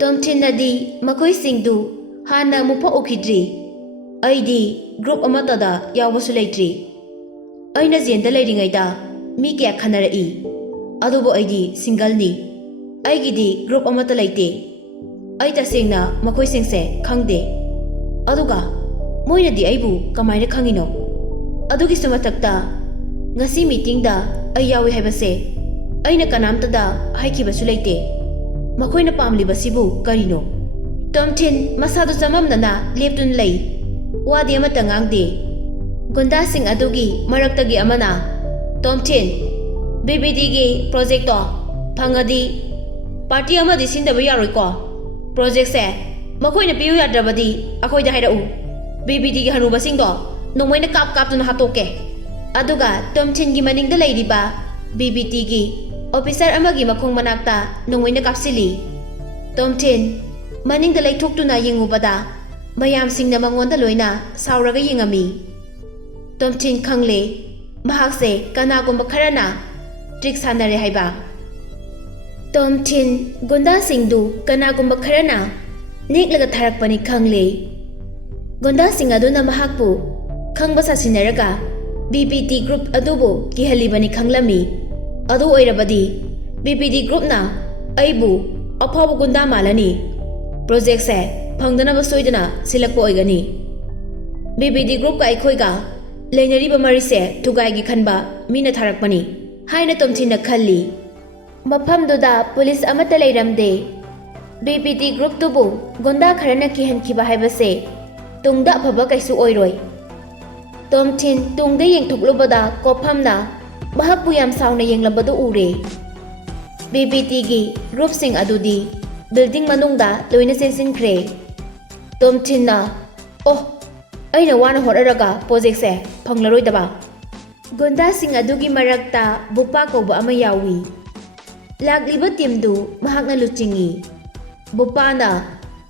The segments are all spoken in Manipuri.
ꯇꯣꯝꯊꯤꯟꯅꯗꯤ ꯃꯈꯣꯏꯁꯤꯡꯗꯨ ꯍꯥꯟꯅ ꯑꯃꯨꯛ ꯐꯥꯎ ꯎꯈꯤꯗ꯭ꯔꯤ꯫ ꯑꯩꯗꯤ ꯒ꯭ꯔꯨꯞ ꯑꯃꯠꯇꯗ ꯌꯥꯎꯕꯁꯨ ꯂꯩꯇ꯭ꯔꯤ꯫ ꯑꯩꯅ ꯖꯦꯟꯗ ꯂꯩꯔꯤꯉꯩꯗ ꯃꯤ ꯀꯌꯥ ꯈꯟꯅꯔꯛꯏ, ꯑꯗꯨꯕꯨ ꯑꯩꯗꯤ ꯁꯤꯡꯒꯜꯅꯤ꯫ ꯑꯩꯒꯤꯗꯤ ꯒ꯭ꯔꯨꯞ ꯑꯃꯠꯇ ꯂꯩꯇꯦ꯫ ꯑꯩ ꯇꯁꯦꯡꯅ ꯃꯈꯣꯏꯁꯤꯡꯁꯦ ꯈꯪꯗꯦ꯫ ꯑꯗꯨꯒ ꯃꯣꯏꯅꯗꯤ ꯑꯩꯕꯨ ꯀꯃꯥꯏꯅ ꯈꯪꯉꯤꯅꯣ? ꯑꯗꯨꯒꯤꯁꯨ ꯃꯊꯛꯇ ꯉꯁꯤ ꯃꯤꯇꯤꯡꯗ ꯑꯩ ꯌꯥꯎꯏ ꯍꯥꯏꯕꯁꯦ ꯑꯩꯅ ꯀꯅꯥꯝꯇꯗ ꯍꯥꯏꯈꯤꯕꯁꯨ ꯂꯩꯇꯦ꯫ ꯃꯈꯣꯏꯅ ꯄꯥꯝꯂꯤꯕꯁꯤꯕꯨ ꯀꯔꯤꯅꯣ? ꯇꯣꯝꯊꯤꯟ ꯃꯁꯥꯗꯨ ꯆꯃꯝꯅꯅ ꯂꯦꯞꯇꯨꯅ ꯂꯩ꯫ ꯋꯥꯗꯤ ꯑꯃꯠꯇ ꯉꯥꯡꯗꯦ꯫ ꯒꯨꯟꯗꯥꯁꯤꯡ ꯑꯗꯨꯒꯤ ꯃꯔꯛꯇꯒꯤ ꯑꯃꯅ, ꯇꯣꯝꯊꯤꯟ, BBDꯒꯤ ꯄ꯭ꯔꯣꯖꯦꯛꯇꯣ ꯐꯪꯉꯗꯤ ꯄꯥꯔꯇꯤ ꯑꯃꯗꯤ ꯁꯤꯟꯗꯕ ꯌꯥꯔꯣꯏꯀꯣ? ꯄ꯭ꯔꯣꯖꯦꯛꯁꯦ ꯃꯈꯣꯏꯅ ꯄꯤꯌꯨ ꯌꯥꯗ꯭ꯔꯕꯗꯤ ꯑꯩꯈꯣꯏꯗ ꯍꯥꯏꯔꯛꯎ꯫ BBDꯒꯤ ꯍꯅꯨꯕꯁꯤꯡꯗꯣ ꯅꯣꯡꯃꯩꯅ ꯀꯥꯞꯇꯨꯅ ꯍꯥꯠꯇꯣꯛꯀꯦ꯫ ꯑꯗꯨꯒ ꯇꯣꯝꯊꯤꯟꯒꯤ ꯃꯅꯤꯡꯗ ꯂꯩꯔꯤꯕ BBTꯒꯤ ꯑꯣꯐꯤꯁꯥꯔ ꯑꯃꯒꯤ ꯃꯈꯣꯡ ꯃꯅꯥꯛꯇ ꯅꯣꯡꯃꯩꯅ ꯀꯥꯞꯁꯤꯜꯂꯤ꯫ ꯇꯣꯝꯊꯤꯟ ꯃꯅꯤꯡꯗ ꯂꯩꯊꯣꯛꯇꯨꯅ ꯌꯦꯡꯉꯨꯕꯗ ꯃꯌꯥꯝꯁꯤꯡꯅ ꯃꯉꯣꯟꯗ ꯂꯣꯏꯅ ꯁꯥꯎꯔꯒ ꯌꯦꯡꯉꯝꯃꯤ꯫ ꯇꯣꯝꯊꯤꯟ ꯈꯪꯂꯦ ꯃꯍꯥꯛꯁꯦ ꯀꯅꯥꯒꯨꯝꯕ ꯈꯔꯅ ꯇ꯭ꯔꯤꯛ ꯁꯥꯟꯅꯔꯦ ꯍꯥꯏꯕ꯫ ꯇꯣꯝꯊꯤꯟ ꯒꯨꯟꯗꯥꯁꯤꯡꯗꯨ ꯀꯅꯥꯒꯨꯝꯕ ꯈꯔꯅ ꯅꯦꯛꯂꯒ ꯊꯥꯔꯛꯄꯅꯤ ꯈꯪꯂꯦ꯫ ꯒꯨꯟꯗꯥꯁꯤꯡ ꯑꯗꯨꯅ ꯃꯍꯥꯛꯄꯨ ꯈꯪꯕ ꯁꯥꯁꯤꯟꯅꯔꯒ BBT ꯒ꯭ꯔꯨꯞ ꯑꯗꯨꯕꯨ ꯀꯤꯍꯜꯂꯤꯕꯅꯤ ꯈꯪꯂꯝꯃꯤ꯫ ꯑꯗꯨ ꯑꯣꯏꯔꯕꯗꯤ BBD ꯒ꯭ꯔꯨꯞꯅ ꯑꯩꯕꯨ ꯑꯐꯥꯎꯕ ꯒꯨꯟꯗꯥ ꯃꯥꯜꯂꯅꯤ꯫ ꯄ꯭ꯔꯣꯖꯦꯛꯁꯦ ꯐꯪꯗꯅꯕ ꯁꯣꯏꯗꯅ ꯁꯤꯜꯂꯛꯄ ꯑꯣꯏꯒꯅꯤ꯫ BBD ꯒ꯭ꯔꯨꯞꯀ ꯑꯩꯈꯣꯏꯒ ꯂꯩꯅꯔꯤꯕ ꯃꯔꯤꯁꯦ ꯊꯨꯒꯥꯏꯒꯤ ꯈꯟꯕ ꯃꯤꯅ ꯊꯥꯔꯛꯄꯅꯤ ꯍꯥꯏꯅ ꯇꯣꯝꯊꯤꯟꯅ ꯈꯜꯂꯤ꯫ ꯃꯐꯝꯗꯨꯗ ꯄꯨꯂꯤꯁ ꯑꯃꯠꯇ ꯂꯩꯔꯝꯗꯦ꯫ BBD ꯒ꯭ꯔꯨꯞꯇꯨꯕꯨ ꯒꯨꯟꯗꯥ ꯈꯔꯅ ꯀꯤꯍꯟꯈꯤꯕ ꯍꯥꯏꯕꯁꯦ ꯇꯨꯡꯗ ꯑꯐꯕ ꯀꯩꯁꯨ ꯑꯣꯏꯔꯣꯏ꯫ ꯇꯣꯝꯊꯤꯟ ꯇꯨꯡꯗ ꯌꯦꯡꯊꯣꯛꯂꯨꯕꯗ ꯀꯣꯐꯝꯅ ꯃꯍꯥꯛꯄꯨ ꯌꯥꯝ ꯁꯥꯎꯅ ꯌꯦꯡꯂꯝꯕꯗꯨ ꯎꯔꯦ꯫ BBTꯒꯤ ꯒ꯭ꯔꯨꯞꯁꯤꯡ ꯑꯗꯨꯗꯤ ꯕꯤꯜꯗꯤꯡ ꯃꯅꯨꯡꯗ ꯂꯣꯏꯅ ꯆꯦꯟꯁꯤꯟꯈ꯭ꯔꯦ꯫ ꯇꯣꯝꯊꯤꯟꯅ, ꯑꯣ, ꯑꯩꯅ ꯋꯥꯅ ꯍꯣꯠꯅꯔꯒ ꯄ꯭ꯔꯣꯖꯦꯛꯁꯦ ꯐꯪꯂꯔꯣꯏꯗꯕ꯫ ꯒꯨꯟꯗꯥꯁꯤꯡ ꯑꯗꯨꯒꯤ ꯃꯔꯛꯇ ꯕꯨꯄꯥ ꯀꯧꯕ ꯑꯃ ꯌꯥꯎꯏ꯫ ꯂꯥꯛꯂꯤꯕ ꯇꯤꯝꯗꯨ ꯃꯍꯥꯛꯅ ꯂꯨꯆꯤꯡꯏ꯫ ꯕꯨꯄꯥꯅ,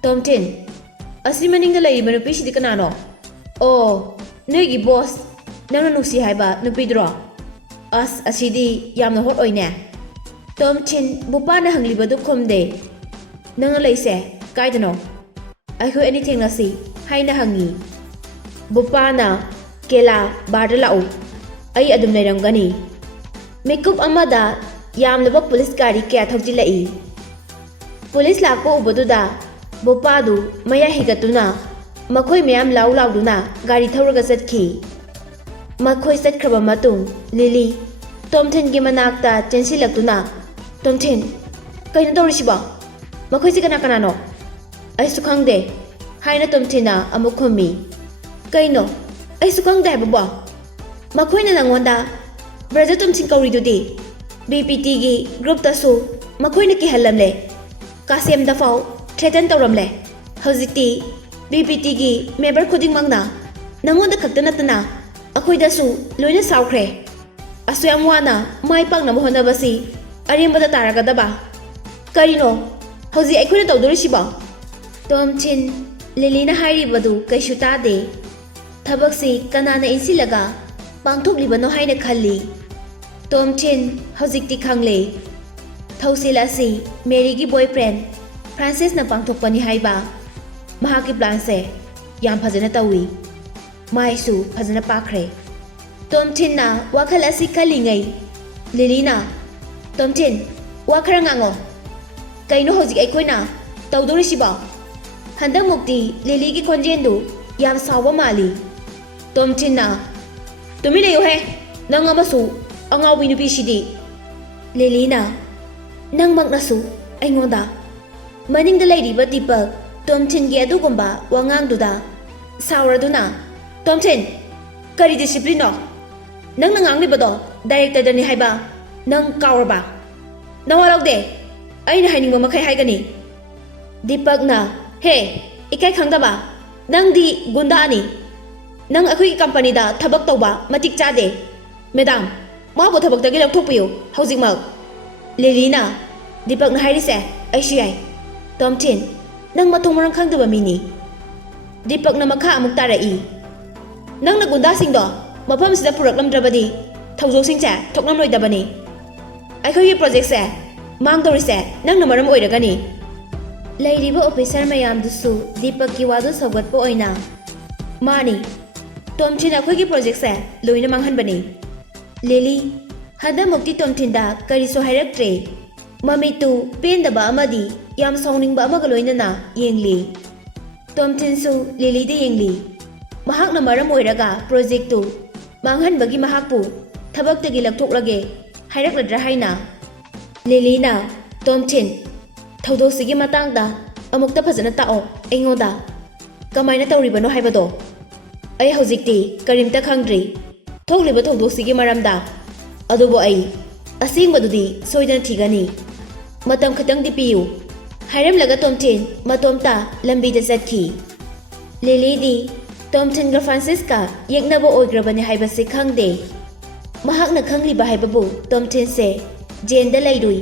ꯇꯣꯝꯊꯤꯟ, ꯑꯁꯤ ꯃꯅꯤꯡꯗ ꯂꯩꯔꯤꯕ ꯅꯨꯄꯤꯁꯤꯗꯤ ꯀꯅꯥꯅꯣ? ꯑꯣ, ꯅꯣꯏꯒꯤ ꯕꯣꯁ ꯅꯪꯅ ꯅꯨꯡꯁꯤ ꯍꯥꯏꯕ ꯅꯨꯄꯤꯗꯨꯔꯣ? ꯑꯁ, ꯑꯁꯤꯗꯤ ꯌꯥꯝꯅ ꯍꯣꯠ ꯑꯣꯏꯅꯦ꯫ ꯇꯣꯝꯊꯤꯟ ꯕꯨꯄꯥꯅ ꯍꯪꯂꯤꯕꯗꯨ ꯈꯨꯝꯗꯦ꯫ ꯅꯪꯅ ꯂꯩꯁꯦ ꯀꯥꯏꯗꯅꯣ? ꯑꯩꯈꯣꯏ ꯑꯅꯤ ꯊꯦꯡꯅꯁꯤ ꯍꯥꯏꯅ ꯍꯪꯉꯤ꯫ ꯕꯨꯄꯥꯅ, ꯀꯦꯂꯥ ꯕꯥꯔꯗ ꯂꯥꯛꯎ, ꯑꯩ ꯑꯗꯨꯝ ꯂꯩꯔꯝꯒꯅꯤ꯫ ꯃꯤꯀꯨꯞ ꯑꯃꯗ ꯌꯥꯝꯂꯕ ꯄꯨꯂꯤꯁ ꯒꯥꯔꯤ ꯀꯌꯥ ꯊꯧꯖꯤꯜꯂꯛꯏ꯫ ꯄꯨꯂꯤꯁ ꯂꯥꯛꯄ ꯎꯕꯗꯨꯗ ꯕꯨꯄꯥꯗꯨ ꯃꯌꯥ ꯍꯤꯒꯠꯇꯨꯅ ꯃꯈꯣꯏ ꯃꯌꯥꯝ ꯂꯥꯎ ꯂꯥꯎꯗꯨꯅ ꯒꯥꯔꯤ ꯊꯧꯔꯒ ꯆꯠꯈꯤ꯫ ꯃꯈꯣꯏ ꯆꯠꯈ꯭ꯔꯕ ꯃꯇꯨꯡ ꯂꯤꯂꯤ ꯇꯣꯝꯊꯤꯟꯒꯤ ꯃꯅꯥꯛꯇ ꯆꯦꯟꯁꯤꯜꯂꯛꯇꯨꯅ, ꯇꯣꯝꯊꯤꯟ, ꯀꯩꯅꯣ ꯇꯧꯔꯤꯁꯤꯕꯣ? ꯃꯈꯣꯏꯁꯤ ꯀꯅꯥ ꯀꯅꯥꯅꯣ? ꯑꯩꯁꯨ ꯈꯪꯗꯦ ꯍꯥꯏꯅ ꯇꯣꯝꯊꯤꯟꯅ ꯑꯃꯨꯛ ꯈꯨꯝꯃꯤ꯫ ꯀꯩꯅꯣ ꯑꯩꯁꯨ ꯈꯪꯗꯦ ꯍꯥꯏꯕꯕꯣ? ꯃꯈꯣꯏꯅ ꯅꯪꯉꯣꯟꯗ ꯕ꯭ꯔꯗꯔ ꯇꯣꯝꯊꯤꯟ ꯀꯧꯔꯤꯗꯨꯗꯤ? BBTꯒꯤ ꯒ꯭ꯔꯨꯞꯇꯁꯨ ꯃꯈꯣꯏꯅ ꯀꯤꯍꯜꯂꯝꯂꯦ, ꯀꯥꯁꯦꯝꯗ ꯐꯥꯎ ꯊ꯭ꯔꯦꯇꯟ ꯇꯧꯔꯝꯂꯦ꯫ ꯍꯧꯖꯤꯛꯇꯤ BBTꯒꯤ ꯃꯦꯝꯕꯔ ꯈꯨꯗꯤꯡꯃꯛꯅ ꯅꯪꯉꯣꯟꯗ ꯈꯛꯇ ꯅꯠꯇꯅ ꯑꯩꯈꯣꯏꯗꯁꯨ ꯂꯣꯏꯅ ꯁꯥꯎꯈ꯭ꯔꯦ꯫ ꯑꯁꯨꯌꯥꯝ ꯋꯥꯅ ꯃꯥꯏ ꯄꯥꯛꯅꯕ ꯍꯣꯠꯅꯕꯁꯤ ꯑꯔꯦꯝꯕꯗ ꯇꯥꯔꯒꯗꯕ? ꯀꯔꯤꯅꯣ ꯍꯧꯖꯤꯛ ꯑꯩꯈꯣꯏꯅ ꯇꯧꯗꯣꯔꯤꯁꯤꯕꯣ? ꯇꯣꯝꯊꯤꯟ ꯂꯤꯂꯤꯅ ꯍꯥꯏꯔꯤꯕꯗꯨ ꯀꯩꯁꯨ ꯇꯥꯗꯦ꯫ ꯊꯕꯛꯁꯤ ꯀꯅꯥꯅ ꯏꯟꯁꯤꯜꯂꯒ ꯄꯥꯡꯊꯣꯛꯂꯤꯕꯅꯣ ꯍꯥꯏꯅ ꯈꯜꯂꯤ꯫ ꯇꯣꯝꯊꯤꯟ ꯍꯧꯖꯤꯛꯇꯤ ꯈꯪꯂꯦ ꯊꯧꯁꯤꯜ ꯑꯁꯤ ꯃꯦꯔꯤꯒꯤ ꯕꯣꯏꯐ꯭ꯔꯦꯟ ꯐ꯭ꯔꯥꯟꯁꯤꯁꯅ ꯄꯥꯡꯊꯣꯛꯄꯅꯤ ꯍꯥꯏꯕ꯫ ꯃꯍꯥꯛꯀꯤ ꯄ꯭ꯂꯥꯟꯁꯦ ꯌꯥꯝ ꯐꯖꯅ ꯇꯧꯏ, ꯃꯥꯏꯁꯨ ꯐꯖꯅ ꯄꯥꯛꯈ꯭ꯔꯦ꯫ ꯇꯣꯝꯊꯤꯟꯅ ꯋꯥꯈꯜ ꯑꯁꯤ ꯈꯜꯂꯤꯉꯩ ꯂꯤꯂꯤꯅ, ꯇꯣꯝꯊꯤꯟ, ꯋꯥ ꯈꯔ ꯉꯥꯡꯉꯣ, ꯀꯩꯅꯣ ꯍꯧꯖꯤꯛ ꯑꯩꯈꯣꯏꯅ ꯇꯧꯗꯣꯔꯤꯁꯤꯕꯣ? ꯍꯟꯗꯛꯃꯨꯛꯇꯤ ꯂꯤꯂꯤꯒꯤ ꯈꯣꯟꯖꯦꯜꯗꯨ ꯌꯥꯝ ꯁꯥꯎꯕ ꯃꯥꯜꯂꯤ꯫ ꯇꯣꯝꯊꯤꯟꯅ, ꯇꯨꯃꯤꯟ ꯂꯩꯌꯨꯍꯦ, ꯅꯪ ꯑꯃꯁꯨ ꯑꯉꯥꯎꯕꯤ ꯅꯨꯄꯤꯁꯤꯗꯤ꯫ ꯂꯤꯂꯤꯅ, ꯅꯪꯃꯛꯅꯁꯨ ꯑꯩꯉꯣꯟꯗ? ꯃꯅꯤꯡꯗ ꯂꯩꯔꯤꯕ ꯗꯤꯄꯛ ꯇꯣꯝꯊꯤꯟꯒꯤ ꯑꯗꯨꯒꯨꯝꯕ ꯋꯥꯉꯥꯡꯗꯨꯗ ꯁꯥꯎꯔꯗꯨꯅ, ꯇꯣꯝꯊꯤꯟ, ꯀꯔꯤ ꯗꯤꯁꯤꯄ꯭ꯂꯤꯟꯅꯣ? ꯅꯪꯅ ꯉꯥꯡꯂꯤꯕꯗꯣ ꯗꯥꯏꯔꯦꯛꯇꯔꯗꯅꯤ ꯍꯥꯏꯕ ꯅꯪ ꯀꯥꯎꯔꯕ? ꯅꯋꯥ ꯂꯧꯗꯦ, ꯑꯩꯅ ꯍꯥꯏꯅꯤꯡꯕ ꯃꯈꯩ ꯍꯥꯏꯒꯅꯤ꯫ ꯗꯤꯄꯛꯅ, ꯍꯦ, ꯏꯀꯥꯏ ꯈꯪꯗꯕ, ꯅꯪꯗꯤ ꯒꯨꯟꯗꯥꯅꯤ꯫ ꯅꯪ ꯑꯩꯈꯣꯏꯒꯤ ꯀꯝꯄꯅꯤꯗ ꯊꯕꯛ ꯇꯧꯕ ꯃꯇꯤꯛ ꯆꯥꯗꯦ꯫ ꯃꯦꯗꯥꯝ, ꯃꯥꯕꯨ ꯊꯕꯛꯇꯒꯤ ꯂꯧꯊꯣꯛꯄꯤꯌꯨ ꯍꯧꯖꯤꯛꯃꯛ꯫ ꯂꯤꯂꯤꯅ, ꯗꯤꯄꯛꯅ ꯍꯥꯏꯔꯤꯁꯦ ꯑꯩꯁꯨ ꯌꯥꯏ꯫ ꯇꯣꯝꯊꯤꯟ, ꯅꯪ ꯃꯊꯣꯡ ꯃꯔꯝ ꯈꯪꯗꯕ ꯃꯤꯅꯤ꯫ ꯗꯤꯄꯛꯅ ꯃꯈꯥ ꯑꯃꯨꯛ ꯇꯥꯔꯛꯏ꯫ ꯅꯪꯅ ꯒꯨꯟꯗꯥꯁꯤꯡꯗꯣ ꯃꯐꯝꯁꯤꯗ ꯄꯨꯔꯛꯂꯝꯗ꯭ꯔꯕꯗꯤ ꯊꯧꯗꯣꯛꯁꯤꯡꯁꯦ ꯊꯣꯛꯂꯝꯂꯣꯏꯗꯕꯅꯤ꯫ ꯑꯩꯈꯣꯏꯒꯤ ꯄ꯭ꯔꯣꯖꯦꯛꯁꯦ ꯃꯥꯡꯗꯧꯔꯤꯁꯦ ꯅꯪꯅ ꯃꯔꯝ ꯑꯣꯏꯔꯒꯅꯤ꯫ ꯂꯩꯔꯤꯕ ꯑꯣꯐꯤꯁꯔ ꯃꯌꯥꯝꯗꯨꯁꯨ ꯗꯤꯄꯛꯀꯤ ꯋꯥꯗꯨ ꯁꯧꯒꯠꯄ ꯑꯣꯏꯅ ꯃꯥꯅꯤ ꯇꯣꯝꯊꯤꯟ ꯑꯩꯈꯣꯏꯒꯤ ꯄ꯭ꯔꯣꯖꯦꯛꯁꯦ ꯂꯣꯏꯅ ꯃꯥꯡꯍꯟꯕꯅꯤ ꯂꯤꯂꯤ ꯍꯟꯗꯛꯃꯨꯛꯇꯤ ꯇꯣꯝꯊꯤꯟꯗ ꯀꯔꯤꯁꯨ ꯍꯥꯏꯔꯛꯇ꯭ꯔꯦ ꯃꯃꯤꯠꯇꯨ ꯄꯦꯟꯗꯕ ꯑꯃꯗꯤ ꯌꯥꯝ ꯁꯥꯎꯅꯤꯡꯕ ꯑꯃꯒ ꯂꯣꯏꯅꯅ ꯌꯦꯡꯂꯤ ꯇꯣꯝꯊꯤꯟꯁꯨ ꯂꯤꯂꯤꯗ ꯌꯦꯡꯂꯤ ꯃꯍꯥꯛꯅ ꯃꯔꯝ ꯑꯣꯏꯔꯒ ꯄ꯭ꯔꯣꯖꯦꯛꯇꯨ ꯃꯥꯡꯍꯟꯕꯒꯤ ꯃꯍꯥꯛꯄꯨ ꯊꯕꯛꯇꯒꯤ ꯂꯧꯊꯣꯛꯂꯒꯦ ꯍꯥꯏꯔꯛꯂꯗ꯭ꯔꯥ ꯍꯥꯏꯅ ꯂꯤꯂꯤꯅ ꯇꯣꯝꯊꯤꯟ ꯊꯧꯗꯣꯛꯁꯤꯒꯤ ꯃꯇꯥꯡꯗ ꯑꯃꯨꯛꯇ ꯐꯖꯅ ꯇꯥꯛꯑꯣ ꯑꯩꯉꯣꯟꯗ ꯀꯃꯥꯏꯅ ꯇꯧꯔꯤꯕꯅꯣ ꯍꯥꯏꯕꯗꯣ ꯑꯩ ꯍꯧꯖꯤꯛꯇꯤ ꯀꯔꯤꯝꯇ ꯈꯪꯗ꯭ꯔꯤ ꯊꯣꯛꯂꯤꯕ ꯊꯧꯗꯣꯛꯁꯤꯒꯤ ꯃꯔꯝꯗ ꯑꯗꯨꯕꯨ ꯑꯩ ꯑꯁꯦꯡꯕꯗꯨꯗꯤ ꯁꯣꯏꯗꯅ ꯊꯤꯒꯅꯤ ꯃꯇꯝ ꯈꯤꯇꯪꯗꯤ ꯄꯤꯌꯨ ꯍꯥꯏꯔꯝꯂꯒ ꯇꯣꯝꯊꯤꯟ ꯃꯇꯣꯝꯇ ꯂꯝꯕꯤꯗ ꯆꯠꯈꯤ ꯂꯤꯂꯤꯗꯤ ꯇꯣꯝꯊꯤꯟꯒ ꯐ꯭ꯔꯥꯟꯁꯤꯁꯀ ꯌꯦꯛꯅꯕ ꯑꯣꯏꯈ꯭ꯔꯕꯅꯤ ꯍꯥꯏꯕꯁꯤ ꯈꯪꯗꯦ ꯃꯍꯥꯛꯅ ꯈꯪꯂꯤꯕ ꯍꯥꯏꯕꯕꯨ ꯇꯣꯝꯊꯤꯟꯁꯦ ꯖꯦꯟꯗ ꯂꯩꯔꯨꯏ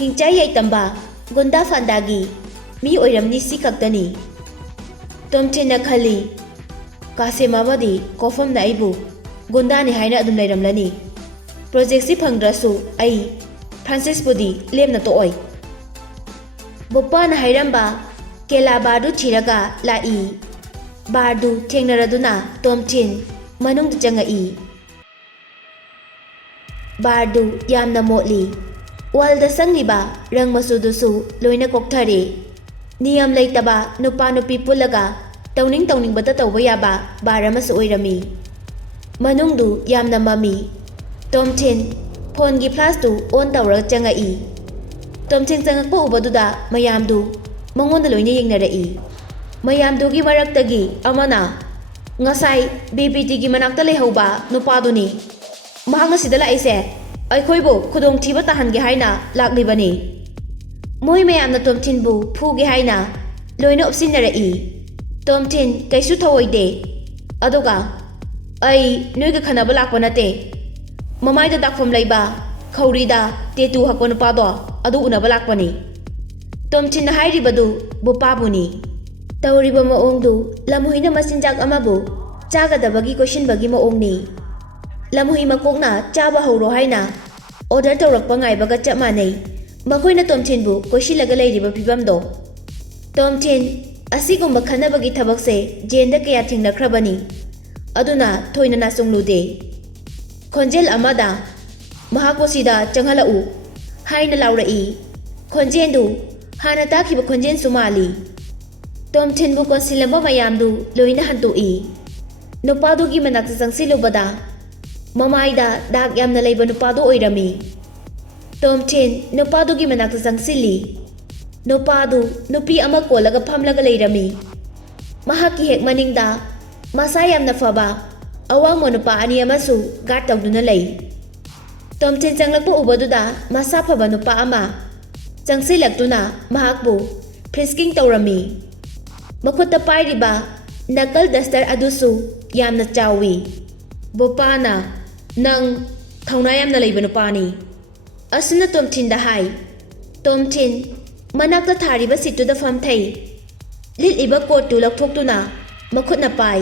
ꯍꯤꯡꯆꯥꯏ ꯌꯥꯏꯇꯝꯕ ꯒꯨꯟꯗꯥ ꯐꯥꯟꯗꯥꯒꯤ ꯃꯤ ꯑꯣꯏꯔꯝꯅꯤ ꯁꯤ ꯈꯛꯇꯅꯤ ꯇꯣꯝꯊꯤꯟꯅ ꯈꯜꯂꯤ ꯀꯥꯁꯤꯝ ꯑꯃꯗꯤ ꯀꯣꯐꯝꯅ ꯑꯩꯕꯨ ꯒꯨꯟꯗꯥꯅꯤ ꯍꯥꯏꯅ ꯑꯗꯨꯝ ꯂꯩꯔꯝꯂꯅꯤ ꯄ꯭ꯔꯣꯖꯦꯛꯁꯤ ꯐꯪꯗ꯭ꯔꯁꯨ ꯑꯩ ꯐ꯭ꯔꯥꯟꯁꯤꯁꯄꯨꯗꯤ ꯂꯦꯝꯅ ꯇꯣꯛꯑꯣꯏ ꯕꯣꯄꯥꯅ ꯍꯥꯏꯔꯝꯕ ꯀꯦꯂꯥ ꯕꯥꯔꯗꯨ ꯊꯤꯔꯒ ꯂꯥꯛꯏ ꯕꯥꯔꯗꯨ ꯊꯦꯡꯅꯔꯗꯨꯅ ꯇꯣꯝꯊꯤꯟ ꯃꯅꯨꯡꯗ ꯆꯪꯉꯛꯏ ꯕꯥꯔꯗꯨ ꯌꯥꯝꯅ ꯃꯣꯠꯂꯤ ꯋꯥꯜꯗ ꯁꯪꯂꯤꯕ ꯔꯪ ꯃꯆꯨꯗꯨꯁꯨ ꯂꯣꯏꯅ ꯀꯣꯛꯊꯔꯦ ꯅꯤꯌꯝ ꯂꯩꯇꯕ ꯅꯨꯄꯥ ꯅꯨꯄꯤ ꯄꯨꯜꯂꯒ ꯇꯧꯅꯤꯡꯕꯇ ꯇꯧꯕ ꯌꯥꯕ ꯕꯥꯔ ꯑꯃꯁꯨ ꯑꯣꯏꯔꯝꯃꯤ ꯃꯅꯨꯡꯗꯨ ꯌꯥꯝꯅ ꯃꯝꯃꯤ ꯇꯣꯝꯊꯤꯟ ꯐꯣꯟꯒꯤ ꯐ꯭ꯂꯥꯁꯇꯨ ꯑꯣꯟ ꯇꯧꯔꯒ ꯆꯪꯉꯛꯏ ꯇꯣꯝꯊꯤꯟ ꯆꯪꯉꯛꯄ ꯎꯕꯗꯨꯗ ꯃꯌꯥꯝꯗꯨ ꯃꯉꯣꯟꯗ ꯂꯣꯏꯅ ꯌꯦꯡꯅꯔꯛꯏ ꯃꯌꯥꯝꯗꯨꯒꯤ ꯃꯔꯛꯇꯒꯤ ꯑꯃꯅ ꯉꯁꯥꯏ BBTꯒꯤ ꯃꯅꯥꯛꯇ ꯂꯩꯍꯧꯕ ꯅꯨꯄꯥꯗꯨꯅꯤ ꯃꯍꯥꯛꯅ ꯁꯤꯗ ꯂꯥꯛꯏꯁꯦ ꯑꯩꯈꯣꯏꯕꯨ ꯈꯨꯗꯣꯡꯊꯤꯕ ꯇꯥꯍꯟꯒꯦ ꯍꯥꯏꯅ ꯂꯥꯛꯂꯤꯕꯅꯤ ꯃꯣꯏ ꯃꯌꯥꯝꯅ ꯇꯣꯝꯊꯤꯟꯕꯨ ꯐꯨꯒꯦ ꯍꯥꯏꯅ ꯂꯣꯏꯅ ꯎꯞꯁꯤꯟꯅꯔꯛꯏ ꯇꯣꯝꯊꯤꯟ ꯀꯩꯁꯨ ꯊꯧꯑꯣꯏꯗꯦ ꯑꯗꯨꯒ ꯑꯩ ꯅꯣꯏꯒ ꯈꯟꯅꯕ ꯂꯥꯛꯄ ꯅꯠꯇꯦ ꯃꯃꯥꯏꯗ ꯗꯥꯛꯐꯝ ꯂꯩꯕ ꯈꯧꯔꯤꯗ ꯇꯦꯇꯨ ꯍꯛꯄ ꯅꯨꯄꯥꯗꯣ ꯑꯗꯨ ꯎꯅꯕ ꯂꯥꯛꯄꯅꯤ ꯇꯣꯝꯊꯤꯟꯅ ꯍꯥꯏꯔꯤꯕꯗꯨ ꯕꯣꯄꯥꯕꯨꯅꯤ ꯇꯧꯔꯤꯕ ꯃꯑꯣꯡꯗꯨ ꯂꯝꯍꯨꯏꯅ ꯃꯆꯤꯟꯖꯥꯛ ꯑꯃꯕꯨ ꯆꯥꯒꯗꯕꯒꯤ ꯀꯣꯏꯁꯤꯟꯕꯒꯤ ꯃꯑꯣꯡꯅꯤ ꯂꯝꯍꯨꯏ ꯃꯀꯣꯛꯅ ꯆꯥꯕ ꯍꯧꯔꯣ ꯍꯥꯏꯅ ꯑꯣꯔꯗꯔ ꯇꯧꯔꯛꯄ ꯉꯥꯏꯕꯒ ꯆꯞ ꯃꯥꯟꯅꯩ ꯃꯈꯣꯏꯅ ꯇꯣꯝꯊꯤꯟꯕꯨ ꯀꯣꯏꯁꯤꯜꯂꯒ ꯂꯩꯔꯤꯕ ꯐꯤꯕꯝꯗꯣ ꯇꯣꯝꯊꯤꯟ ꯑꯁꯤꯒꯨꯝꯕ ꯈꯟꯅꯕꯒꯤ ꯊꯕꯛꯁꯦ ꯖꯦꯟꯗ ꯀꯌꯥ ꯊꯦꯡꯅꯈ꯭ꯔꯕꯅꯤ ꯑꯗꯨꯅ ꯊꯣꯏꯅ ꯅꯥꯆꯨꯡꯂꯨꯗꯦ ꯈꯣꯟꯖꯦꯜ ꯑꯃꯗ ꯃꯍꯥꯛꯄꯨ ꯁꯤꯗ ꯆꯪꯍꯜꯂꯛꯎ ꯍꯥꯏꯅ ꯂꯥꯎꯔꯛꯏ ꯈꯣꯟꯖꯦꯜꯗꯨ ꯍꯥꯟꯅ ꯇꯥꯈꯤꯕ ꯈꯣꯟꯖꯦꯜꯁꯨ ꯃꯥꯜꯂꯤ ꯇꯣꯝꯊꯤꯟꯕꯨ ꯀꯣꯟꯁꯤꯜꯂꯝꯕ ꯃꯌꯥꯝꯗꯨ ꯂꯣꯏꯅ ꯍꯟꯇꯣꯛꯏ ꯅꯨꯄꯥꯗꯨꯒꯤ ꯃꯅꯥꯛꯇ ꯆꯪꯁꯤꯜꯂꯨꯕꯗ ꯃꯃꯥꯏꯗ ꯗꯥꯛ ꯌꯥꯝꯅ ꯂꯩꯕ ꯅꯨꯄꯥꯗꯨ ꯑꯣꯏꯔꯝꯃꯤ ꯇꯣꯝꯊꯤꯟ ꯅꯨꯄꯥꯗꯨꯒꯤ ꯃꯅꯥꯛꯇ ꯆꯪꯁꯤꯜꯂꯤ ꯅꯨꯄꯥꯗꯨ ꯅꯨꯄꯤ ꯑꯃ ꯀꯣꯜꯂꯒ ꯐꯝꯂꯒ ꯂꯩꯔꯝꯃꯤ ꯃꯍꯥꯛꯀꯤ ꯍꯦꯛ ꯃꯅꯤꯡꯗ ꯃꯁꯥ ꯌꯥꯝꯅ ꯐꯕ ꯑꯋꯥꯡꯕ ꯅꯨꯄꯥ ꯑꯅꯤ ꯑꯃꯁꯨ ꯒꯥꯔꯗ ꯇꯧꯗꯨꯅ ꯂꯩ ꯇꯣꯝꯊꯤꯟ ꯆꯪꯂꯛꯄ ꯎꯕꯗꯨꯗ ꯃꯁꯥ ꯐꯕ ꯅꯨꯄꯥ ꯑꯃ ꯆꯪꯁꯤꯜꯂꯛꯇꯨꯅ ꯃꯍꯥꯛꯄꯨ ꯐ꯭ꯔꯤꯁꯀꯤꯡ ꯇꯧꯔꯝꯃꯤ ꯃꯈꯨꯠꯇ ꯄꯥꯏꯔꯤꯕ ꯅꯀꯜ ꯗꯁꯇꯔ ꯑꯗꯨꯁꯨ ꯌꯥꯝꯅ ꯆꯥꯎꯏ ꯕꯣꯄꯥꯅ ꯅꯪ ꯊꯧꯅꯥ ꯌꯥꯝꯅ ꯂꯩꯕ ꯅꯨꯄꯥꯅꯤ ꯑꯁꯨꯝꯅ ꯇꯣꯝꯊꯤꯟꯗ ꯍꯥꯏ ꯇꯣꯝꯊꯤꯟ ꯃꯅꯥꯛꯇ ꯊꯥꯔꯤꯕ ꯁꯤꯠꯇꯨꯗ ꯐꯝꯊꯩ ꯂꯤꯠꯂꯤꯕ ꯀꯣꯠꯇꯨ ꯂꯧꯊꯣꯛꯇꯨꯅ ꯃꯈꯨꯠꯅ ꯄꯥꯏ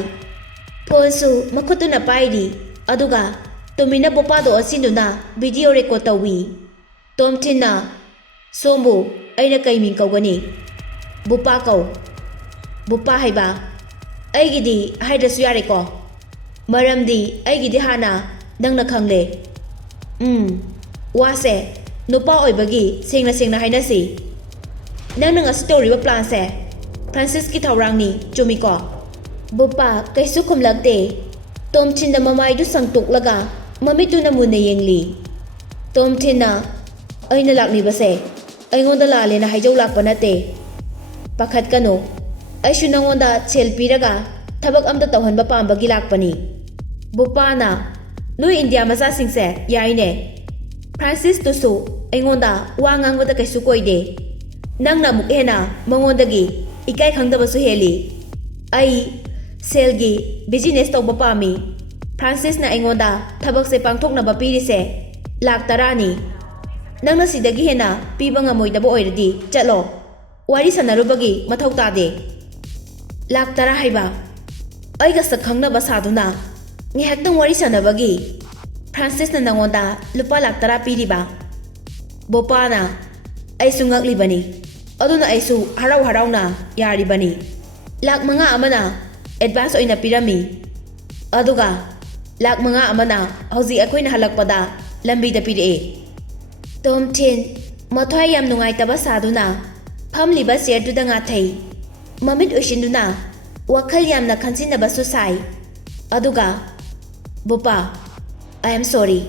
ꯐꯣꯟꯁꯨ ꯃꯈꯨꯠꯇꯨꯅ ꯄꯥꯏꯔꯤ ꯑꯗꯨꯒ ꯇꯨꯃꯤꯟꯅ ꯕꯣꯄꯥꯗꯣ ꯑꯣꯟꯁꯤꯟꯗꯨꯅ ꯚꯤꯗꯤꯑꯣ ꯔꯦꯀꯣꯔꯗ ꯇꯧꯏ ꯇꯣꯝꯊꯤꯟꯅ ꯁꯣꯝꯕꯨ ꯑꯩꯅ ꯀꯩ ꯃꯤꯡ ꯀꯧꯒꯅꯤ ꯕꯣꯄꯥ ꯀꯧ ꯕꯣꯄꯥ ꯍꯥꯏꯕ ꯑꯩꯒꯤꯗꯤ ꯍꯥꯏꯗ꯭ꯔꯁꯨ ꯌꯥꯔꯦꯀꯣ ꯃꯔꯝꯗꯤ ꯑꯩꯒꯤꯗꯤ ꯍꯥꯟꯅ ꯅꯪꯅ ꯈꯪꯂꯦ ꯋꯥꯁꯦ ꯅꯨꯄꯥ ꯑꯣꯏꯕꯒꯤ ꯁꯦꯡꯅ ꯍꯥꯏꯅꯁꯤ ꯅꯪꯅ ꯉꯁꯤ ꯇꯧꯔꯤꯕ ꯄ꯭ꯂꯥꯟꯁꯦ ꯐ꯭ꯔꯥꯟꯁꯤꯁꯀꯤ ꯊꯧꯔꯥꯡꯅꯤ ꯆꯨꯝꯃꯤꯀꯣ ꯕꯣꯄꯥ ꯀꯩꯁꯨ ꯈꯨꯝꯂꯛꯇꯦ ꯇꯣꯝꯊꯤꯟꯅ ꯃꯃꯥꯏꯗꯨ ꯁꯪꯇꯣꯛꯂꯒ ꯃꯃꯤꯠꯇꯨꯅ ꯃꯨꯟꯅ ꯌꯦꯡꯂꯤ ꯇꯣꯝꯊꯤꯟꯅ ꯑꯩꯅ ꯂꯥꯛꯂꯤꯕꯁꯦ ꯑꯩꯉꯣꯟꯗ ꯂꯥꯜꯂꯦꯅ ꯍꯥꯏꯖꯧ ꯂꯥꯛꯄ ꯅꯠꯇꯦ ꯄꯥꯈꯠꯀꯅꯨ ꯑꯩꯁꯨ ꯅꯉꯣꯟꯗ ꯁꯦꯜ ꯄꯤꯔꯒ ꯊꯕꯛ ꯑꯝꯇ ꯇꯧꯍꯟꯕ ꯄꯥꯝꯕꯒꯤ ꯂꯥꯛꯄꯅꯤ ꯕꯣꯄꯥꯅ ꯅꯣꯏ ꯏꯟꯗꯤꯌꯥ ꯃꯆꯥꯁꯤꯡꯁꯦ ꯌꯥꯏꯅꯦ ꯐ꯭ꯔꯥꯟꯁꯤꯁꯇꯨꯁꯨ ꯑꯩꯉꯣꯟꯗ ꯋꯥ ꯉꯥꯡꯕꯗ ꯀꯩꯁꯨ ꯀꯣꯏꯗꯦ ꯅꯪꯅ ꯑꯃꯨꯛ ꯍꯦꯟꯅ ꯃꯉꯣꯟꯗꯒꯤ ꯏꯀꯥꯏ ꯈꯪꯗꯕꯁꯨ ꯍꯦꯜꯂꯤ ꯑꯩ ꯁꯦꯜꯒꯤ ꯕꯤꯖꯤꯅꯦꯁ ꯇꯧꯕ ꯄꯥꯝꯃꯤ ꯐ꯭ꯔꯥꯟꯁꯤꯁꯅ ꯑꯩꯉꯣꯟꯗ ꯊꯕꯛꯁꯦ ꯄꯥꯡꯊꯣꯛꯅꯕ ꯄꯤꯔꯤꯁꯦ ꯂꯥꯛ 10ꯅꯤ ꯅꯪꯅ ꯁꯤꯗꯒꯤ ꯍꯦꯟꯅ ꯄꯤꯕ ꯉꯝꯃꯣꯏꯗꯕ ꯑꯣꯏꯔꯗꯤ ꯆꯠꯂꯣ ꯋꯥꯔꯤ ꯁꯥꯟꯅꯔꯨꯕꯒꯤ ꯃꯊꯧ ꯇꯥꯗꯦ ꯂꯥꯛ 10 ꯍꯥꯏꯕ ꯑꯩꯒ ꯁꯛ ꯈꯪꯅꯕ ꯁꯥꯗꯨꯅ ꯉꯥꯏꯍꯥꯛꯇꯪ ꯋꯥꯔꯤ ꯁꯥꯟꯅꯕꯒꯤ ꯐ꯭ꯔꯥꯟꯁꯤꯁꯅ ꯅꯉꯣꯟꯗ ꯂꯨꯄꯥ ꯂꯥꯛ 10 ꯄꯤꯔꯤꯕ ꯕꯣꯄꯥꯅ ꯑꯩꯁꯨ ꯉꯛꯂꯤꯕꯅꯤ ꯑꯗꯨꯅ ꯑꯩꯁꯨ ꯍꯔꯥꯎ ꯍꯔꯥꯎꯅ ꯌꯥꯔꯤꯕꯅꯤ꯫ ꯂꯥꯛ 5 ꯑꯃꯅ ꯑꯦꯗꯚꯥꯟꯁ ꯑꯣꯏꯅ ꯄꯤꯔꯝꯃꯤ, ꯑꯗꯨꯒ ꯂꯥꯛ 5 ꯑꯃꯅ ꯍꯧꯖꯤꯛ ꯑꯩꯈꯣꯏꯅ ꯍꯜꯂꯛꯄꯗ ꯂꯝꯕꯤꯗ ꯄꯤꯔꯛꯑꯦ꯫ ꯇꯣꯝꯊꯤꯟ ꯃꯊ꯭ꯋꯥꯏ ꯌꯥꯝ ꯅꯨꯡꯉꯥꯏꯇꯕ ꯁꯥꯗꯨꯅ ꯐꯝꯂꯤꯕ ꯆꯤꯌꯔꯗꯨꯗ ꯉꯥꯊꯩ, ꯃꯃꯤꯠ ꯎꯏꯁꯤꯟꯗꯨꯅ ꯋꯥꯈꯜ ꯌꯥꯝꯅ ꯈꯟꯖꯤꯟꯅꯕꯁꯨ ꯁꯥꯏ, ꯑꯗꯨꯒ ꯕꯨꯄꯥ, ꯑꯥꯏ ꯑꯦꯝ ꯁꯣꯔꯤ,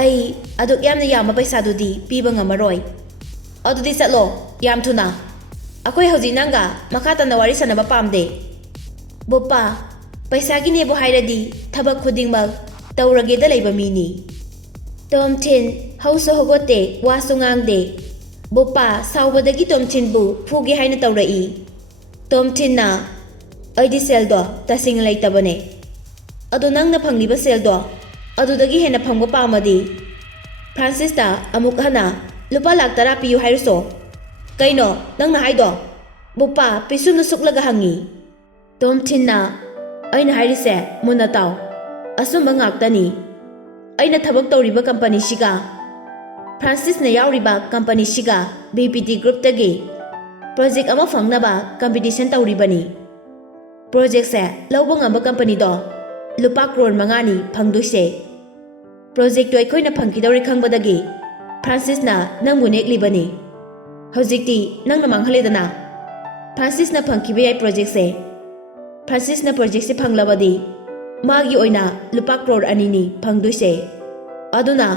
ꯑꯩ ꯑꯗꯨꯛ ꯌꯥꯝꯅ ꯌꯥꯝꯕ ꯄꯩꯁꯥꯗꯨꯗꯤ ꯄꯤꯕ ꯉꯝꯃꯔꯣꯏ꯫ ꯑꯗꯨꯗꯤ ꯆꯠꯂꯣ ꯌꯥꯝ ꯊꯨꯅ, ꯑꯩꯈꯣꯏ ꯍꯧꯖꯤꯛ ꯅꯪꯒ ꯃꯈꯥ ꯇꯥꯅ ꯋꯥꯔꯤ ꯁꯥꯟꯅꯕ ꯄꯥꯝꯗꯦ꯫ ꯕꯨꯄꯥ, ꯄꯩꯁꯥꯒꯤꯅꯦꯕꯨ ꯍꯥꯏꯔꯗꯤ ꯊꯕꯛ ꯈꯨꯗꯤꯡꯃꯛ ꯇꯧꯔꯒꯦꯗ ꯂꯩꯕ ꯃꯤꯅꯤ꯫ ꯇꯣꯝꯊꯤꯟ ꯍꯧꯁꯨ ꯍꯧꯒꯠꯇꯦ, ꯋꯥꯁꯨ ꯉꯥꯡꯗꯦ꯫ ꯕꯨꯄꯥ ꯁꯥꯎꯕꯗꯒꯤ ꯇꯣꯝꯊꯤꯟꯕꯨ ꯐꯨꯒꯦ ꯍꯥꯏꯅ ꯇꯧꯔꯛꯏ꯫ ꯇꯣꯝꯊꯤꯟꯅ, ꯑꯩꯗꯤ ꯁꯦꯜꯗꯣ ꯇꯁꯦꯡꯅ ꯂꯩꯇꯕꯅꯦ, ꯑꯗꯣ ꯅꯪꯅ ꯐꯪꯂꯤꯕ ꯁꯦꯜꯗꯣ ꯑꯗꯨꯗꯒꯤ ꯍꯦꯟꯅ ꯐꯪꯕ ꯄꯥꯝꯃꯗꯤ ꯐ꯭ꯔꯥꯟꯁꯤꯁꯇ ꯑꯃꯨꯛ ꯍꯟꯅ ꯂꯨꯄꯥ ꯂꯥꯛ 10 ꯄꯤꯌꯨ ꯍꯥꯏꯔꯨꯁꯣ꯫ ꯀꯩꯅꯣ ꯅꯪꯅ ꯍꯥꯏꯗꯣ? ꯕꯨꯄꯥ ꯄꯤꯁꯨꯝꯅ ꯁꯨꯛꯂꯒ ꯍꯪꯉꯤ꯫ ꯇꯣꯝꯊꯤꯟꯅ, ꯑꯩꯅ ꯍꯥꯏꯔꯤꯁꯦ ꯃꯨꯟꯅ ꯇꯥꯎ, ꯑꯆꯨꯝꯕ ꯉꯥꯛꯇꯅꯤ꯫ ꯑꯩꯅ ꯊꯕꯛ ꯇꯧꯔꯤꯕ ꯀꯝꯄꯅꯤꯁꯤꯒ, ꯐ꯭ꯔꯥꯟꯁꯤꯁꯅ ꯌꯥꯎꯔꯤꯕ ꯀꯝꯄꯅꯤꯁꯤꯒ BPT ꯒ꯭ꯔꯨꯞꯇꯒꯤ ꯄ꯭ꯔꯣꯖꯦꯛ ꯑꯃ ꯐꯪꯅꯕ ꯀꯝꯄꯤꯇꯤꯁꯟ ꯇꯧꯔꯤꯕꯅꯤ꯫ ꯄ꯭ꯔꯣꯖꯦꯛꯁꯦ ꯂꯧꯕ ꯉꯝꯕ ꯀꯝꯄꯅꯤꯗꯣ ꯂꯨꯄꯥ ꯀ꯭ꯔꯣꯔ 5ꯅꯤ ꯐꯪꯗꯣꯏꯁꯦ꯫ ꯄ꯭ꯔꯣꯖꯦꯛꯇꯣ ꯑꯩꯈꯣꯏꯅ ꯐꯪꯈꯤꯗꯧꯔꯦ ꯈꯪꯕꯗꯒꯤ ꯐ꯭ꯔꯥꯟꯁꯤꯁꯅ ꯅꯪꯕꯨ ꯅꯦꯛꯂꯤꯕꯅꯤ꯫ ꯍꯧꯖꯤꯛꯇꯤ ꯅꯪꯅ ꯃꯥꯡꯍꯜꯂꯦꯗꯅ꯫ ꯐ꯭ꯔꯥꯟꯁꯤꯁꯅ ꯐꯪꯈꯤꯕ ꯌꯥꯏ ꯄ꯭ꯔꯣꯖꯦꯛꯁꯦ꯫ ꯐ꯭ꯔꯥꯟꯁꯤꯁꯅ ꯄ꯭ꯔꯣꯖꯦꯛꯁꯦ ꯐꯪꯂꯕꯗꯤ ꯃꯥꯒꯤ ꯑꯣꯏꯅ ꯂꯨꯄꯥ ꯀ꯭ꯔꯣꯔ 2ꯅꯤ ꯐꯪꯗꯣꯏꯁꯦ꯫ ꯑꯗꯨꯅ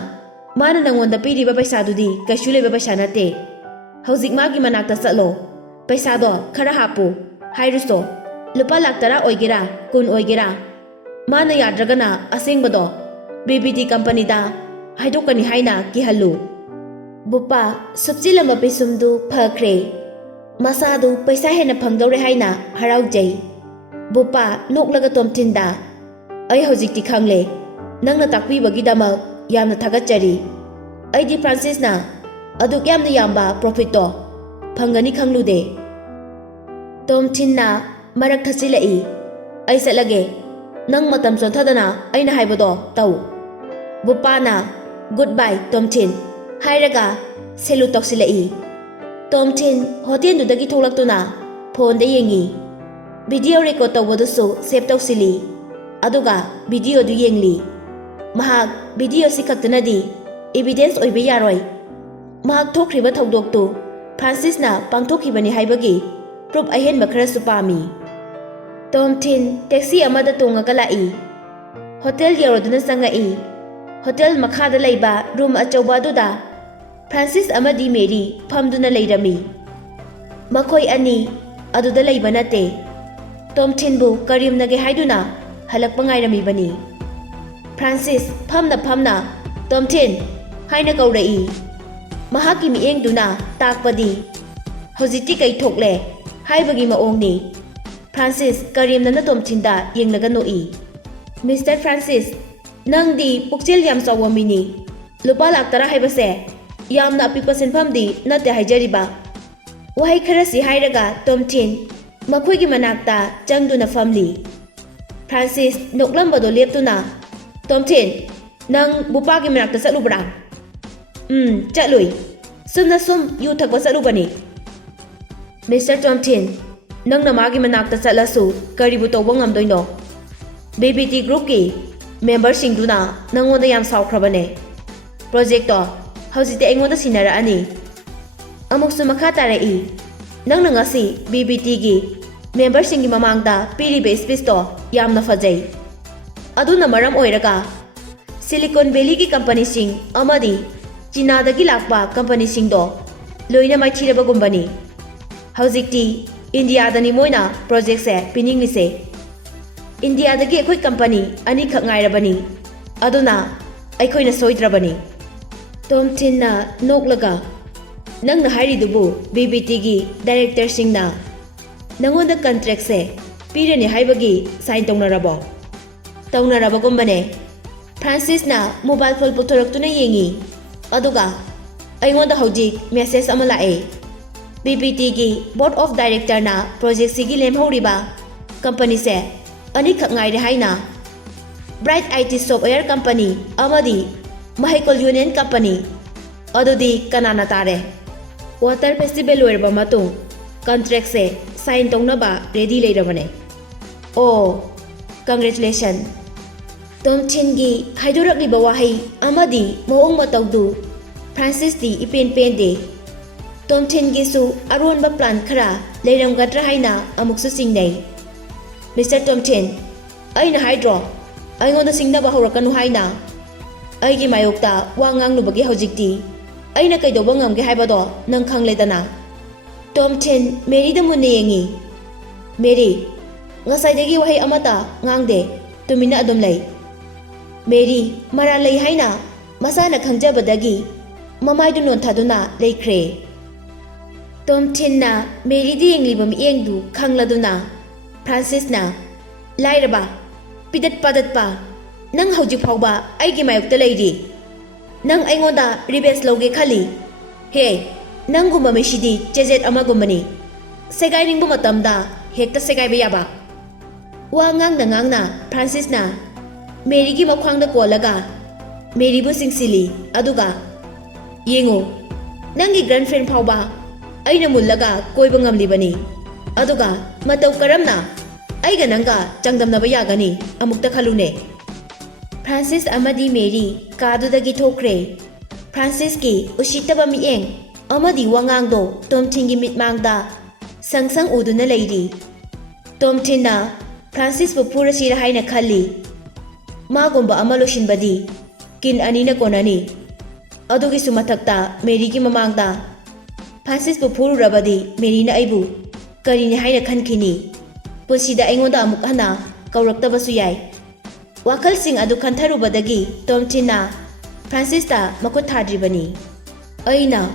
ꯃꯥꯅ ꯅꯪꯉꯣꯟꯗ ꯄꯤꯔꯤꯕ ꯄꯩꯁꯥꯗꯨꯗꯤ ꯀꯩꯁꯨ ꯂꯩꯕ ꯄꯩꯁꯥ ꯅꯠꯇꯦ꯫ ꯍꯧꯖꯤꯛ ꯃꯥꯒꯤ ꯃꯅꯥꯛꯇ ꯆꯠꯂꯣ, ꯄꯩꯁꯥꯗꯣ ꯈꯔ ꯍꯥꯞꯄꯨ ꯍꯥꯏꯔꯨꯁꯣ, ꯂꯨꯄꯥ ꯂꯥꯛ 10 ꯑꯣꯏꯒꯦꯔꯥ 10 ꯑꯣꯏꯒꯦꯔꯥ꯫ ꯃꯥꯅ ꯌꯥꯗ꯭ꯔꯒꯅ ꯑꯁꯦꯡꯕꯗꯣ BPT ꯀꯝꯄꯅꯤꯗ ꯍꯥꯏꯗꯣꯛꯀꯅꯤ ꯍꯥꯏꯅ ꯀꯤꯍꯜꯂꯨ꯫ ꯕꯨꯄꯥ ꯁꯨꯞꯆꯤꯜꯂꯝꯕ ꯄꯤꯁꯨꯝꯗꯨ ꯐꯈ꯭ꯔꯦ, ꯃꯁꯥꯗꯨ ꯄꯩꯁꯥ ꯍꯦꯟꯅ ꯐꯪꯗꯧꯔꯦ ꯍꯥꯏꯅ ꯍꯔꯥꯎꯖꯩ꯫ ꯕꯨꯄꯥ ꯅꯣꯛꯂꯒ ꯇꯣꯝꯊꯤꯟꯗ, ꯑꯩ ꯍꯧꯖꯤꯛꯇꯤ ꯈꯪꯂꯦ, ꯅꯪꯅ ꯇꯥꯛꯄꯤꯕꯒꯤꯗꯃꯛ ꯌꯥꯝꯅ ꯊꯥꯒꯠꯆꯔꯤ꯫ ꯑꯩꯗꯤ ꯐ꯭ꯔꯥꯟꯁꯤꯁꯅ ꯑꯗꯨꯛ ꯌꯥꯝꯅ ꯌꯥꯝꯕ ꯄ꯭ꯔꯣꯐꯤꯠꯇꯣ ꯐꯪꯒꯅꯤ ꯈꯪꯂꯨꯗꯦ꯫ ꯇꯣꯝꯊꯤꯟꯅ ꯃꯔꯛ ꯊꯠꯆꯤꯜꯂꯛꯏ, ꯑꯩ ꯆꯠꯂꯒꯦ, ꯅꯪ ꯃꯇꯝ ꯆꯣꯟꯊꯗꯅ ꯑꯩꯅ ꯍꯥꯏꯕꯗꯣ ꯇꯧ꯫ ꯕꯨꯄꯥꯅ ꯒꯨꯗ ꯕꯥꯏ ꯇꯣꯝꯊꯤꯟ ꯍꯥꯏꯔꯒ ꯁꯦꯂꯨꯠ ꯇꯧꯁꯤꯜꯂꯛꯏ꯫ ꯇꯣꯝꯊꯤꯟ ꯍꯣꯇꯦꯜꯗꯨꯗꯒꯤ ꯊꯣꯛꯂꯛꯇꯨꯅ ꯐꯣꯟꯗ ꯌꯦꯡꯉꯤ꯫ ꯚꯤꯗꯤꯑꯣ ꯔꯦꯀꯣꯔꯗ ꯇꯧꯕꯗꯨꯁꯨ ꯁꯦꯚ ꯇꯧꯁꯤꯜꯂꯤ, ꯑꯗꯨꯒ ꯚꯤꯗꯤꯑꯣꯗꯨ ꯌꯦꯡꯂꯤ꯫ ꯃꯍꯥꯛ ꯚꯤꯗꯤꯑꯣꯁꯤ ꯈꯛꯇꯅꯗꯤ ꯏꯚꯤꯗꯦꯟꯁ ꯑꯣꯏꯕ ꯌꯥꯔꯣꯏ꯫ ꯃꯍꯥꯛ ꯊꯣꯛꯈ꯭ꯔꯤꯕ ꯊꯧꯗꯣꯛꯇꯨ ꯐ꯭ꯔꯥꯟꯁꯤꯁꯅ ꯄꯥꯡꯊꯣꯛꯈꯤꯕꯅꯤ ꯍꯥꯏꯕꯒꯤ ꯄ꯭ꯔꯨꯞ ꯑꯍꯦꯟꯕ ꯈꯔꯁꯨ ꯄꯥꯝꯃꯤ꯫ ꯇꯣꯝꯊꯤꯟ ꯇꯦꯛꯁꯤ ꯑꯃꯗ ꯇꯣꯡꯉꯒ ꯂꯥꯛꯏ꯫ ꯍꯣꯇꯦꯜ ꯌꯧꯔꯗꯨꯅ ꯆꯪꯉꯛꯏ꯫ ꯍꯣꯇꯦꯜ ꯃꯈꯥꯗ ꯂꯩꯕ ꯔꯨꯝ ꯑꯆꯧꯕ ꯑꯗꯨꯗ ꯐ꯭ꯔꯥꯟꯁꯤꯁ ꯑꯃꯗꯤ ꯃꯦꯔꯤ ꯐꯝꯗꯨꯅ ꯂꯩꯔꯝꯃꯤ꯫ ꯃꯈꯣꯏ ꯑꯅꯤ ꯑꯗꯨꯗ ꯂꯩꯕ ꯅꯠꯇꯦ, ꯇꯣꯝꯊꯤꯟꯕꯨ ꯀꯔꯤꯝꯅꯒꯦ ꯍꯥꯏꯗꯨꯅ ꯍꯜꯂꯛꯄ ꯉꯥꯏꯔꯝꯃꯤꯕꯅꯤ꯫ ꯐ꯭ꯔꯥꯟꯁꯤꯁ ꯐꯝꯅ ꯐꯝꯅ ꯇꯣꯝꯊꯤꯟ ꯍꯥꯏꯅ ꯀꯧꯔꯛꯏ꯫ ꯃꯍꯥꯛꯀꯤ ꯃꯤꯠꯌꯦꯡꯗꯨꯅ ꯇꯥꯛꯄꯗꯤ ꯍꯧꯖꯤꯛꯇꯤ ꯀꯩ ꯊꯣꯛꯂꯦ ꯍꯥꯏꯕꯒꯤ ꯃꯑꯣꯡꯅꯤ꯫ ꯐ꯭ꯔꯥꯟꯁꯤꯁ ꯀꯔꯤꯝꯅꯅ ꯇꯣꯝꯊꯤꯟꯗ ꯌꯦꯡꯂꯒ ꯅꯣꯛꯏ꯫ ꯃꯤꯁꯇꯔ ꯐ꯭ꯔꯥꯟꯁꯤꯁ, ꯅꯪꯗꯤ ꯄꯨꯛꯆꯦꯜ ꯌꯥꯝ ꯆꯥꯎꯕ ꯃꯤꯅꯤ꯫ ꯂꯨꯄꯥ ꯂꯥꯛ 10 ꯍꯥꯏꯕꯁꯦ ꯌꯥꯝꯅ ꯑꯄꯤꯛꯄ ꯁꯦꯟꯐꯝꯗꯤ ꯅꯠꯇꯦ ꯍꯥꯏꯖꯔꯤꯕ꯫ ꯋꯥꯍꯩ ꯈꯔꯁꯤ ꯍꯥꯏꯔꯒ ꯇꯣꯝꯊꯤꯟ ꯃꯈꯣꯏꯒꯤ ꯃꯅꯥꯛꯇ ꯆꯪꯗꯨꯅ ꯐꯝꯂꯤ꯫ ꯐ꯭ꯔꯥꯟꯁꯤꯁ ꯅꯣꯛꯂꯝꯕꯗꯣ ꯂꯦꯞꯇꯨꯅ, ꯇꯣꯝꯊꯤꯟ, ꯅꯪ ꯕꯨꯄꯥꯒꯤ ꯃꯅꯥꯛꯇ ꯆꯠꯂꯨꯕ꯭ꯔꯥ? ꯆꯠꯂꯨꯏ, ꯁꯨꯝꯅ ꯁꯨꯝ ꯌꯨ ꯊꯛꯄ ꯆꯠꯂꯨꯕꯅꯤ꯫ ꯃꯤꯁꯇꯔ ꯇꯣꯝꯊꯤꯟ, ꯅꯪꯅ ꯃꯥꯒꯤ ꯃꯅꯥꯛꯇ ꯆꯠꯂꯁꯨ ꯀꯔꯤꯕꯨ ꯇꯧꯕ ꯉꯝꯗꯣꯏꯅꯣ? BPT ꯒ꯭ꯔꯨꯞꯀꯤ ꯃꯦꯝꯕꯔꯁꯤꯡꯗꯨꯅ ꯅꯪꯉꯣꯟꯗ ꯌꯥꯝ ꯁꯥꯎꯈ꯭ꯔꯕꯅꯦ꯫ ꯄ꯭ꯔꯣꯖꯦꯛꯇꯣ ꯍꯧꯖꯤꯛꯇꯤ ꯑꯩꯉꯣꯟꯗ ꯁꯤꯟꯅꯔꯛꯑꯅꯤ꯫ ꯑꯃꯨꯛꯁꯨ ꯃꯈꯥ ꯇꯥꯔꯛꯏ, ꯅꯪꯅ ꯉꯁꯤ BPTꯒꯤ ꯃꯦꯝꯕꯔꯁꯤꯡꯒꯤ ꯃꯃꯥꯡꯗ ꯄꯤꯔꯤꯕ ꯁ꯭ꯄꯤꯆꯇꯣ ꯌꯥꯝꯅ ꯐꯖꯩ꯫ ꯑꯗꯨꯅ ꯃꯔꯝ ꯑꯣꯏꯔꯒ ꯁꯤꯂꯤꯀꯣꯟ ꯚꯦꯂꯤꯒꯤ ꯀꯝꯄꯅꯤꯁꯤꯡ ꯑꯃꯗꯤ ꯆꯤꯅꯥꯗꯒꯤ ꯂꯥꯛꯄ ꯀꯝꯄꯅꯤꯁꯤꯡꯗꯣ ꯂꯣꯏꯅ ꯃꯥꯏꯊꯤꯔꯕꯒꯨꯝꯕꯅꯤ꯫ ꯍꯧꯖꯤꯛꯇꯤ ꯏꯟꯗꯤꯌꯥꯗꯅꯤ ꯃꯣꯏꯅ ꯄ꯭ꯔꯣꯖꯦꯛꯁꯦ ꯄꯤꯅꯤꯡꯂꯤꯁꯦ꯫ ꯏꯟꯗꯤꯌꯥꯗꯒꯤ ꯑꯩꯈꯣꯏ ꯀꯝꯄꯅꯤ ꯑꯅꯤꯈꯛ ꯉꯥꯏꯔꯕꯅꯤ, ꯑꯗꯨꯅ ꯑꯩꯈꯣꯏꯅ ꯁꯣꯏꯗ꯭ꯔꯕꯅꯤ꯫ ꯇꯣꯝꯊꯤꯟꯅ ꯅꯣꯛꯂꯒ, ꯅꯪꯅ ꯍꯥꯏꯔꯤꯗꯨꯕꯨ BPTꯒꯤ ꯗꯥꯏꯔꯦꯛꯇꯔꯁꯤꯡꯅ ꯅꯪꯉꯣꯟꯗ ꯀꯟꯇ꯭ꯔꯦꯛꯁꯦ ꯄꯤꯔꯅꯤ ꯍꯥꯏꯕꯒꯤ ꯁꯥꯏꯟ ꯇꯧꯅꯔꯕꯣ? ꯇꯧꯅꯔꯕꯒꯨꯝꯕꯅꯦ꯫ ꯐ꯭ꯔꯥꯟꯁꯤꯁꯅ ꯃꯣꯕꯥꯏꯜ ꯐꯣꯟ ꯄꯨꯊꯣꯔꯛꯇꯨꯅ ꯌꯦꯡꯉꯤ, ꯑꯗꯨꯒ ꯑꯩꯉꯣꯟꯗ ꯍꯧꯖꯤꯛ ꯃꯦꯁꯦꯖ ꯑꯃ ꯂꯥꯛꯑꯦ꯫ BPTꯒꯤ ꯕꯣꯔꯗ ꯑꯣꯐ ꯗꯥꯏꯔꯦꯛꯇꯔꯅ ꯄ꯭ꯔꯣꯖꯦꯛꯁꯤꯒꯤ ꯂꯦꯝꯍꯧꯔꯤꯕ ꯀꯝꯄꯅꯤꯁꯦ ꯑꯅꯤꯈꯛ ꯉꯥꯏꯔꯦ ꯍꯥꯏꯅ꯫ ꯕ꯭ꯔꯥꯏꯠ IT ꯁꯣꯐꯋꯦꯌꯔ ꯀꯝꯄꯅꯤ ꯑꯃꯗꯤ ꯃꯍꯩꯀꯣꯜ ꯌꯨꯅꯤꯌꯟ ꯀꯝꯄꯅꯤ꯫ ꯑꯗꯨꯗꯤ ꯀꯅꯥꯅ ꯇꯥꯔꯦ? water festival loiraba matung contract se sign tongnaba ready leirabane. Oh, congratulations. Tom Chin gi haidorakliba wahai amadi mawong matawdu Francis di ipen pende. Tom Chin gi su aronba plan khara leiramgadra haina amuksu singnei. Mr. Tom Chin, aina haidro aingonda singnaba horakanu haina aigi mayokta wa ngangnubagi hojikti aina kaidoba ngamge haibado nang khangledana. Tom Chin Mary da munne yengi. Mary ngasaidagi wahai amata ngangde tumina adum lei. Mary mara lei haina masana khangjabadagi mamaidu nontaduna leikre. Tom Chin na Mary di yengliba miengdu khangladuna Francis na lairaba pidat padat pa nang hojik phawba aigi mayokta leiri nang aingoda revenge loge khali he nangumba meshidi chejet amagumani segai ringbu matamda hekta segai bayaba wa ngangna Francis na Mary gi makhwangda kolaga Mary bu singsili aduga yengo nangi girlfriend phawba aina mullaga koiba ngamlibani aduga matau karamna aiga nanga changdamnaba yagani amukta khalune. Francis amadi Mary kadudagi thokre. Francis ki usitaba mieng amadi wangangdo Tom Chin gi mitmangda sangsang uduna leiri. Tom Chin na Francis bu purasira haina khalli magumba amaloshinbadi kin anina konani adugi sumathakta Mary gi mamangda Francis bu pururabadi Mary na aibu karini haina khankini punsida aingoda amuk hana kauraktabasu yai. Wakalsing adu kantharubadagi Tom Chin na Francis ta makut thadribani. Aina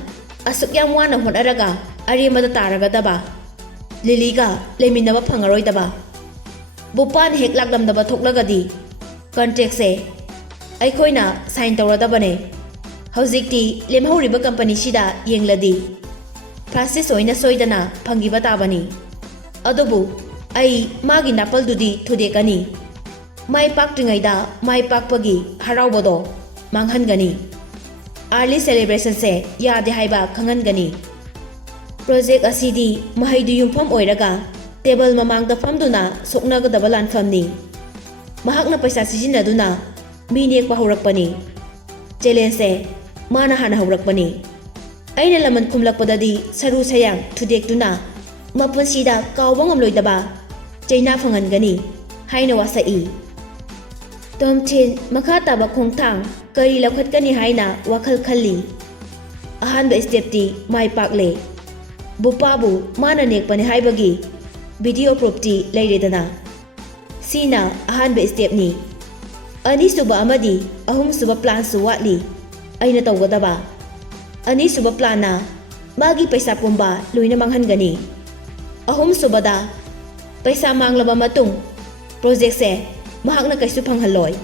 asuk yam wana honaraga arimada taragadaba Liliga leminaba phangaroidaba bupan hek laklamdaba thoklagadi contract se aikoina sign tawradabane. Hojikti lemhoriba company sida yengladi Francis oina soidana phangiba tabani. Adubu ai magi napal dudi thudekani mai paktringaida mai pakpagi haraubodo manghangani early celebration se yade haiba khangangani. Project asidi mahaidu yumpham oiraga table mamangda famduna soknagadaba lanfamni mahakna paisa sijinaduna minek pa horakpani challenge se mana hana horakpani. Aina laman kumlakpadadi saru sayang thudektuna mapunsida kawba ngamloidaba chaina phangangani haina wasai. Tom Chin makhataba khongthang kari lakhatkani haina wakhal khalli. Ahanba step ti mai pakle bupabu mana nekpani haibagi video proof ti leiredana sina ahanba step ni. Ani suba amadi ahum suba plan su watli aina tawgadaba. Ani suba plan na magi paisa pumba loina manghangani. Ahum subada paisa manglaba matung project se mahakna kaisu phanghaloi